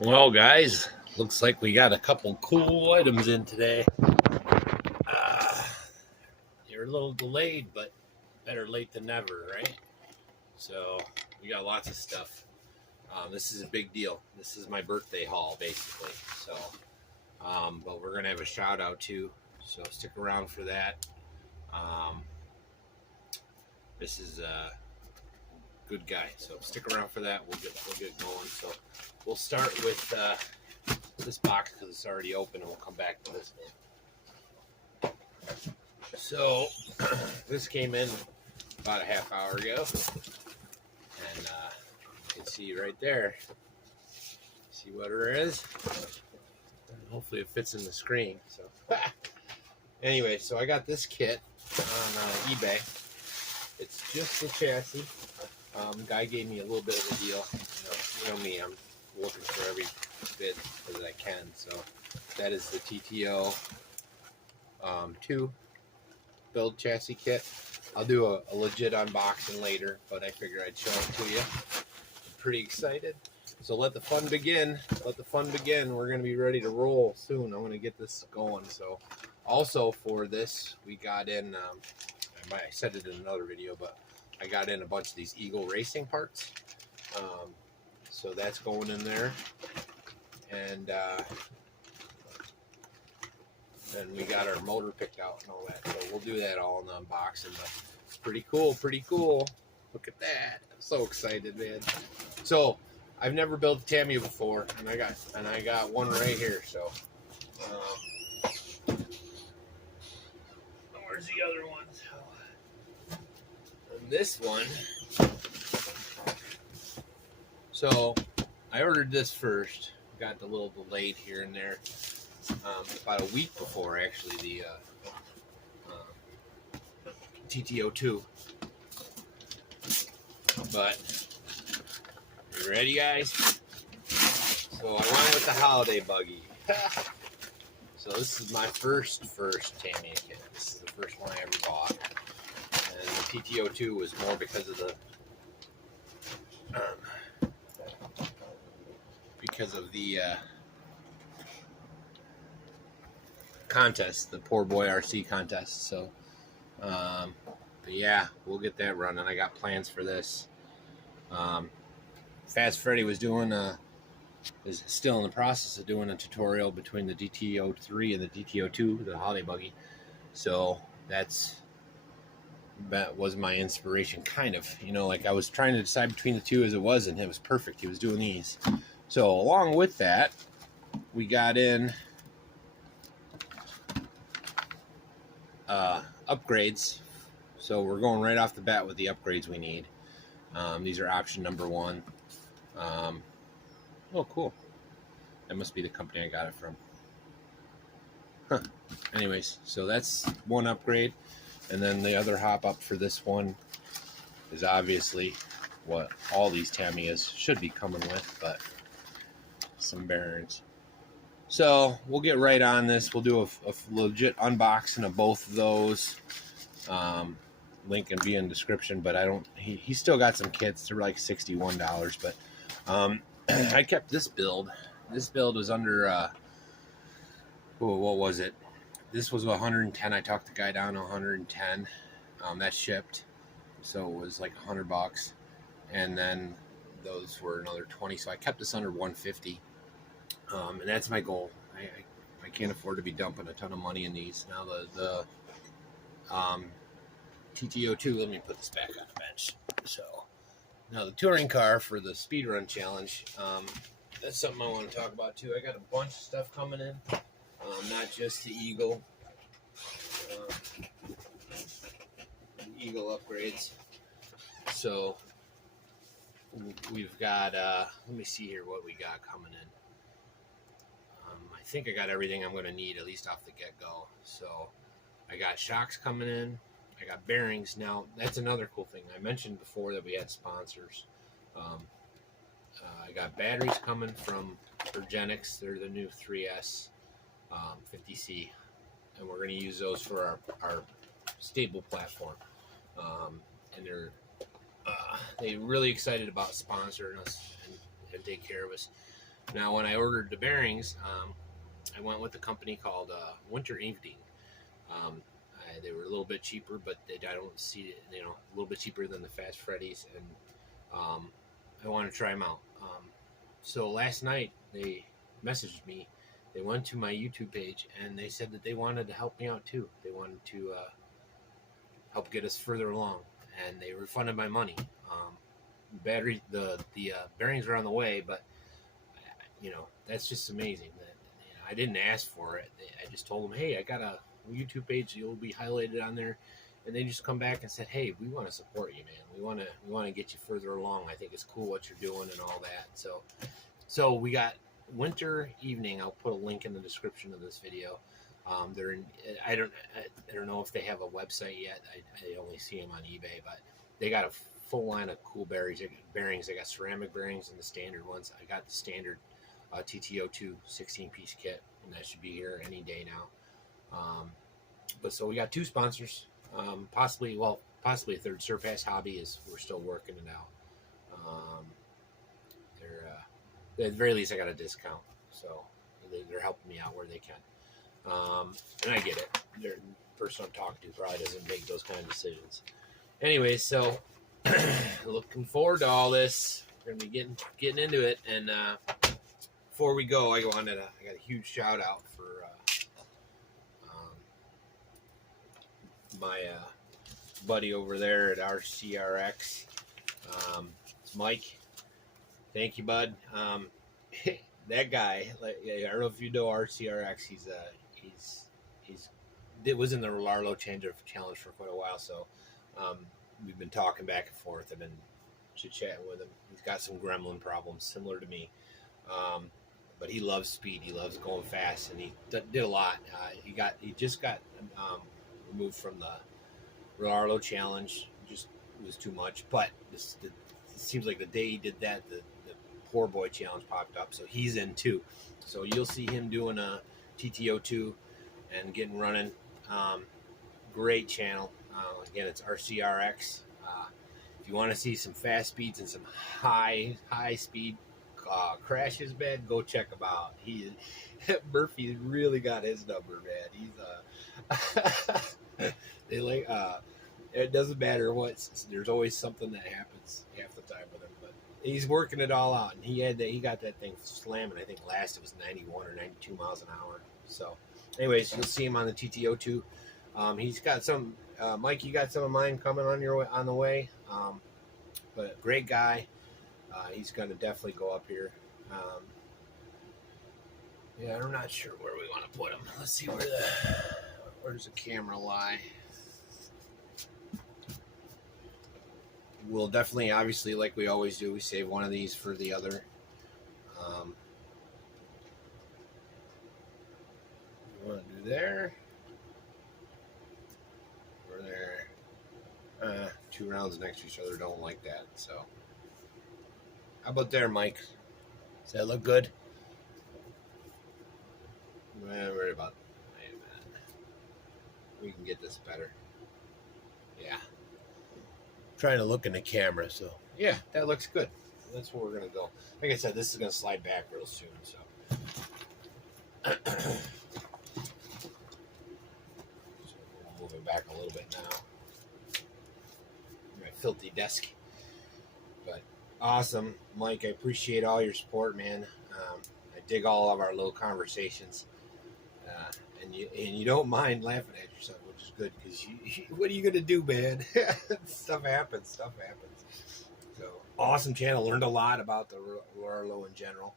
Well, guys, looks like we got a couple cool items in today. You're a little delayed, but better late than never, right? So we got lots of stuff. This is a big deal. This is my birthday haul, basically. So, but we're gonna have a shout out too. So stick around for that. This is a good guy. So stick around for that. We'll get going. So we'll start with this box because it's already open, and we'll come back to this one. So this came in about a half hour ago, and you can see right there. See what it is? Hopefully it fits in the screen. So anyway, so I got this kit on eBay. It's just the chassis. Guy gave me a little bit of a deal. You know me, I'm looking for every bit that I can. So that is the TTO 2 build chassis kit. I'll do a legit unboxing later, but I figured I'd show it to you. I'm pretty excited. So let the fun begin. Let the fun begin. We're going to be ready to roll soon. I'm going to get this going. So also for this, we got in, I said it in another video, but I got in a bunch of these Eagle Racing parts. So that's going in there. And we got our motor picked out and all that. So we'll do that all in the unboxing. But it's pretty cool, pretty cool. Look at that. I'm so excited, man. So I've never built a Tamiya before, and I got one right here. So where's the other one? And this one. So I ordered this first. Got a little delayed here and there. About a week before, actually, the TTO 2. But you ready, guys? So I went with the holiday buggy. So this is my first Tamiya kit. This is the first one I ever bought. And the TTO 2 was more because of the contest, the Poor Boy RC contest. So but yeah, we'll get that running. I got plans for this. Fast Freddy was still in the process of doing a tutorial between the DTO 3 and the DTO 2, the holiday buggy. So that was my inspiration, kind of. Like I was trying to decide between the two as it was, and it was perfect. He was doing these. So along with that, we got in upgrades. So we're going right off the bat with the upgrades we need. These are option number 1. Oh, cool. That must be the company I got it from. Huh. Anyways, so that's one upgrade. And then the other hop up for this one is obviously what all these Tamiyas should be coming with, but some bearings. So we'll get right on this. We'll do a legit unboxing of both of those. Link can be in the description, but he still got some kits. They're like $61, but I kept this build. This build was under what was it? This was 110. I talked the guy down to 110. That shipped, so it was like $100, and then those were another 20. So I kept this under 150, and that's my goal. I can't afford to be dumping a ton of money in these. Now the TTO 2. Let me put this back on the bench. So now the touring car for the speedrun challenge. That's something I want to talk about too. I got a bunch of stuff coming in. Not just the Eagle upgrades. So we've got, let me see here what we got coming in. I think I got everything I'm going to need, at least off the get-go. So I got shocks coming in. I got bearings. Now, that's another cool thing. I mentioned before that we had sponsors. I got batteries coming from URGENEX. They're the new 3S 50C, and we're going to use those for our stable platform. And they're really excited about sponsoring us and take care of us. Now, when I ordered the bearings, I went with a company called Winter Evening. They were a little bit cheaper, but I don't see it, a little bit cheaper than the Fast Freddy's, and I want to try them out. So last night they messaged me. They went to my YouTube page and they said that they wanted to help me out too. They wanted to help get us further along, and they refunded my money. The bearings are on the way, but that's just amazing. That I didn't ask for it. I just told them, hey, I got a YouTube page. You'll be highlighted on there, and they just come back and said, hey, we want to support you, man. We want to get you further along. I think it's cool what you're doing and all that. So we got Winter Evening. I'll put a link in the description of this video. They're in. I don't know if they have a website yet. I only see them on eBay, but they got a full line of cool bearings. They got ceramic bearings and the standard ones. I got the standard TTO2 16-piece kit, and that should be here any day now. But so we got two sponsors, possibly a third. Surpass Hobby we're still working it out. At the very least, I got a discount, so they're helping me out where they can. And I get it. The person I'm talking to probably doesn't make those kind of decisions. Anyway, so looking forward to all this. We're gonna be getting into it. And before we go, I got a huge shout out for my buddy over there at RCRX. It's Mike. Thank you, bud. That guy, I don't know if you know RCRX. He was in the Larlo Challenge for quite a while, so we've been talking back and forth. I've been chit-chatting with him. He's got some gremlin problems similar to me, but he loves speed. He loves going fast, and he did a lot. He just got removed from the Larlo Challenge. It was too much, but it seems like the day he did that, the Poor Boy Challenge popped up, so he's in too. So you'll see him doing a TTO2 and getting running. Great channel. Again, it's RCRX. If you want to see some fast speeds and some high speed crashes, man, go check him out. Murphy's really got his number, man. He's it doesn't matter what. There's always something that happens half the time with him, but he's working it all out, and he got that thing slamming. I think last it was 91 or 92 miles an hour. So, anyways, you'll see him on the TTO2. He's got some. Mike, you got some of mine coming on the way. But great guy. He's going to definitely go up here. Yeah, I'm not sure where we want to put him. Let's see where's the camera lie. We'll definitely, obviously, like we always do, we save one of these for the other. We want to do there. Or there. Two rounds next to each other don't like that. So, how about there, Mike? Does that look good? Right about. Wait a minute. We can get this better. Yeah. Trying to look in the camera, so yeah, that looks good. That's where we're gonna go. Like I said, this is gonna slide back real soon, so we'll move it back a little bit now. My filthy desk, but awesome, Mike. I appreciate all your support, man. I dig all of our little conversations, and you don't mind laughing at yourself, which is good, because what are you gonna do, man? Stuff happens. So awesome channel. Learned a lot about the Larlo in general.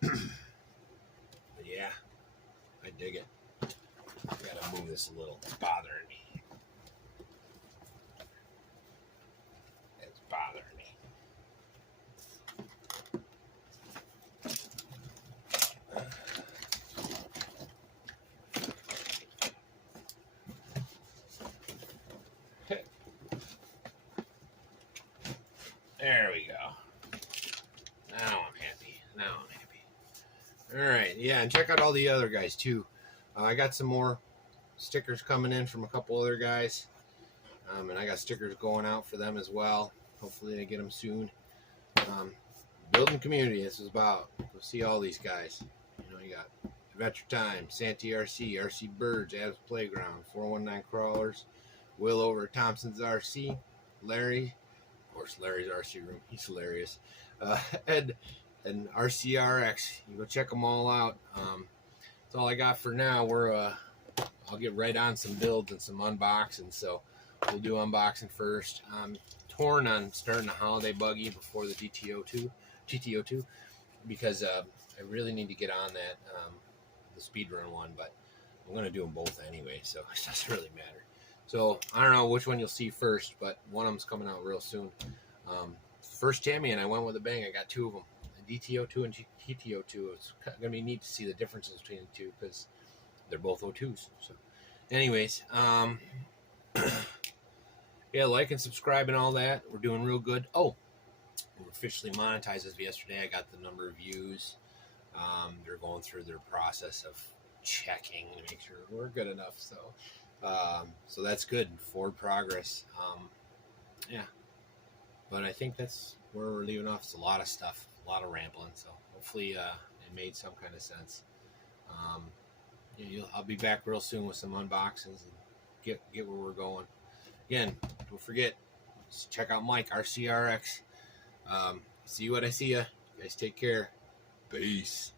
But yeah, I dig it. I gotta move this a little. It's bothering me. It's bothering me. There we go. Now I'm happy. All right, yeah, and check out all the other guys too. I got some more stickers coming in from a couple other guys, and I got stickers going out for them as well. Hopefully they get them soon. building community. This is about. Go see all these guys. You know, you got Adventure Time, Santee RC, RC Birds, Adams Playground, 419 Crawlers, Will over at Thompson's RC, Larry, of course, Larry's RC room. He's hilarious. Ed and RCRX. You go check them all out. That's all I got for now. I'll get right on some builds and some unboxing. So we'll do unboxing first. I'm torn on starting a holiday buggy before the GTO2, because I really need to get on that the speedrun one, but I'm gonna do them both anyway, so it doesn't really matter. So I don't know which one you'll see first, but one of them's coming out real soon. First Tamiya, and I went with a bang. I got two of them, a DTO2 and GTO2. It's gonna be neat to see the differences between the two because they're both O2s. So, anyways, yeah, like and subscribe and all that. We're doing real good. Oh, we're officially monetized as of yesterday. I got the number of views. They're going through their process of checking to make sure we're good enough. So that's good. Forward progress. Yeah. But I think that's where we're leaving off. It's a lot of stuff, a lot of rambling. So hopefully it made some kind of sense. I'll be back real soon with some unboxings and get where we're going. Again, don't forget, check out Mike, RCRX. See you when I see ya. You guys take care. Peace.